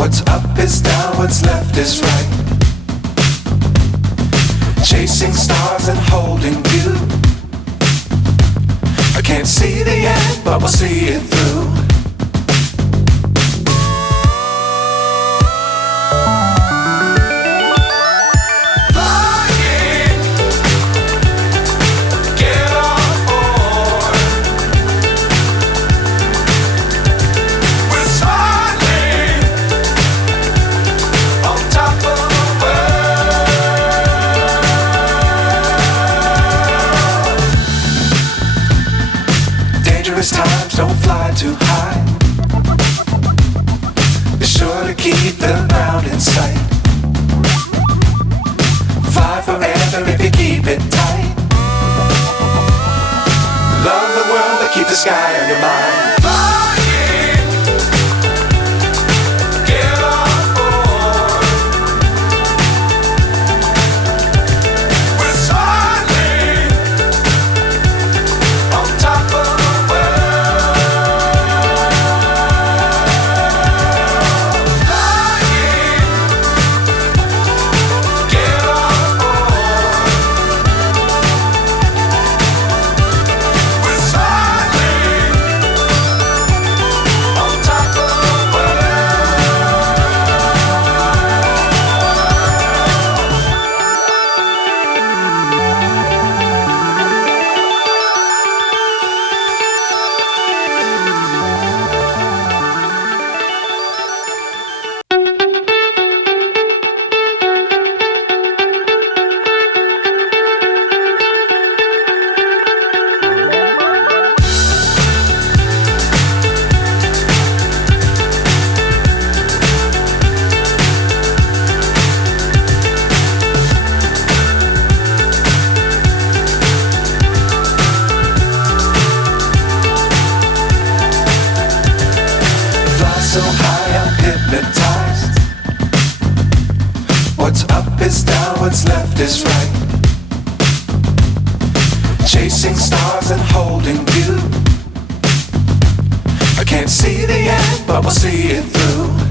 What's up is down, what's left is right. Chasing stars and holding you. I can't see the end, but we'll see it through. Times don't fly too high. Be sure to keep the ground in sight. Fly forever if you keep it tight. Love the world but keep the sky on your mind. So high I'm hypnotized. What's up is down, what's left is right. Chasing stars and holding you. I can't see the end, but we'll see it through.